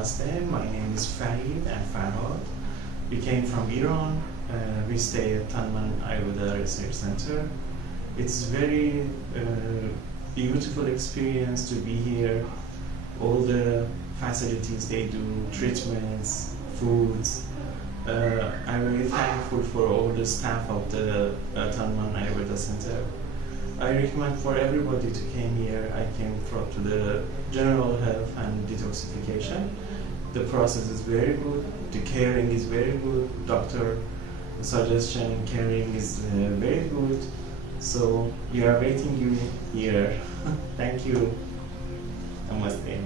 Namaste, my name is Farid and Farhad. We came from Iran. We stay at Tanman Ayurveda Research Center. It's very beautiful experience to be here. All the facilities they do, treatments, foods. I'm very thankful for all the staff of the Tanman Ayurveda Center. I recommend for everybody to came here. I came to the general health and detoxification. The process is very good. The caring is very good. Doctor suggestion caring is very good. So we are waiting you here. Thank you. Namaste.